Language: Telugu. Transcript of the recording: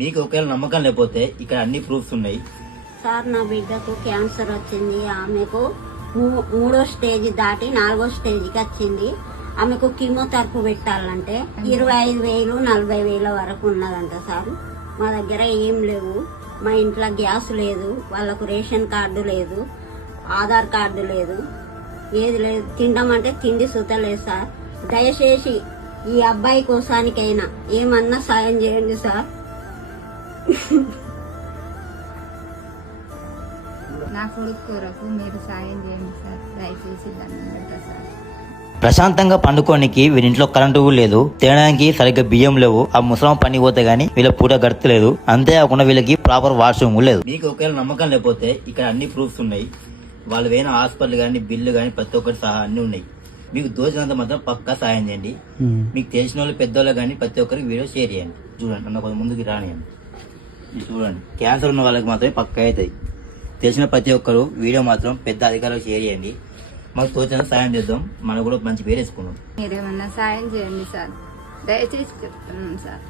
మీకు ఒకవేళ నమ్మకం లేకపోతే ఇక్కడ అన్ని ప్రూఫ్స్ ఉన్నాయి. సార్ నా బిడ్డకు క్యాన్సర్ వచ్చింది. ఆమెకు 3వ స్టేజ్ దాటి 4వ స్టేజ్కి వచ్చింది. ఆమెకు కీమోథెరపీ పెట్టాలంటే 25,000 40,000 వరకు ఉన్నదంట సార్. మా దగ్గర ఏం లేవు. మా ఇంట్లో గ్యాస్ లేదు, వాళ్ళకు రేషన్ కార్డు లేదు, ఆధార్ కార్డు లేదు, ఏది లేదు. తినడం తిండి సుత లేదు సార్. దయచేసి ఈ అబ్బాయి కోసానికైనా ఏమన్నా సాయం చేయండి సార్. నా కొడుకు కొరకు మీరు సాయం చేయండి సార్, దయచేసి దండం పెడతా సార్. ప్రశాంతంగా పండుకోనికి వీరింట్లో కరెంటు లేదు, తినడానికి సరిగ్గా బియ్యం లేవు. ఆ ముసలం పని పోతే గానీ వీళ్ళ పూట గడతలేదు. అంతేకాకుండా వీళ్ళకి ప్రాపర్ వాష్రూమ్ లేదు. మీకు ఒకవేళ నమ్మకం లేకపోతే ఇక్కడ అన్ని ప్రూఫ్స్ ఉన్నాయి. వాళ్ళు వేయిన హాస్పిటల్ గానీ బిల్లు గానీ ప్రతి ఒక్కటి సహా అన్ని ఉన్నాయి. మీకు దోచినంత మాత్రం పక్కా సాయం చేయండి. మీకు తెలిసిన వాళ్ళు పెద్దవాళ్ళు కానీ ప్రతి ఒక్కరికి వీడియో షేర్ చేయండి. చూడండి, అన్న కొంత ముందుకు రానియండి. ఇది చూడండి, క్యాన్సర్ ఉన్న వాళ్ళకి మాత్రమే పక్కా అవుతుంది. తెలిసిన ప్రతి ఒక్కరు వీడియో మాత్రం పెద్ద అధికారులకు షేర్ చేయండి. మాకు తోచిన సాయం చేద్దాం, మనకు కూడా మంచి పేరు వేసుకున్నాం. మీరేమన్నా సాయం చేయండి సార్, దయచేసి చెప్తున్నాను సార్.